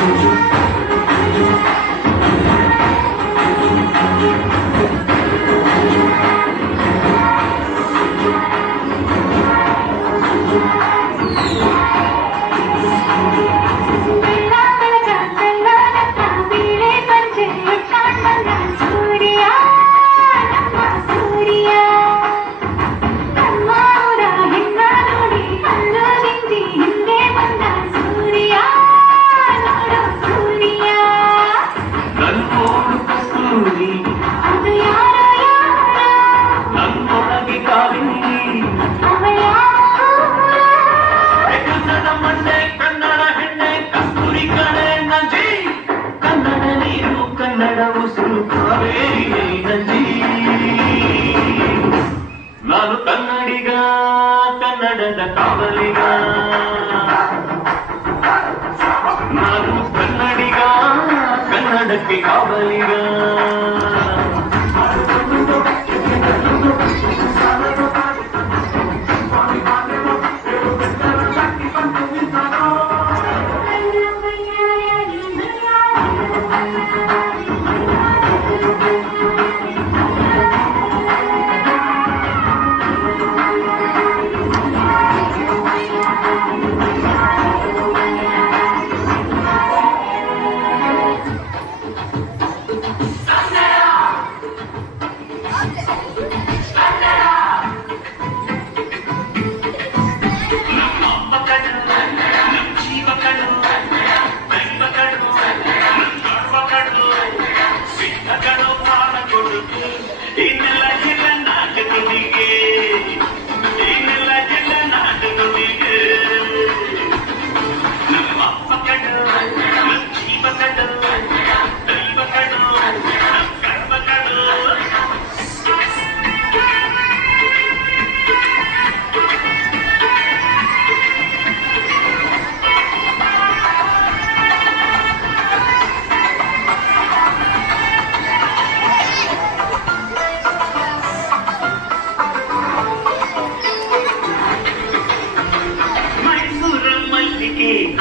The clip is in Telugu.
Música నడవుసు కావేరి ನಾನು ಕನ್ನಡಿಗ ಕನ್ನಡದ ಕಾವಲಿಗ ನಾನು ಕನ್ನಡಿಗ ಕನ್ನಡಕ್ಕೆ ಕಾವಲಿಗ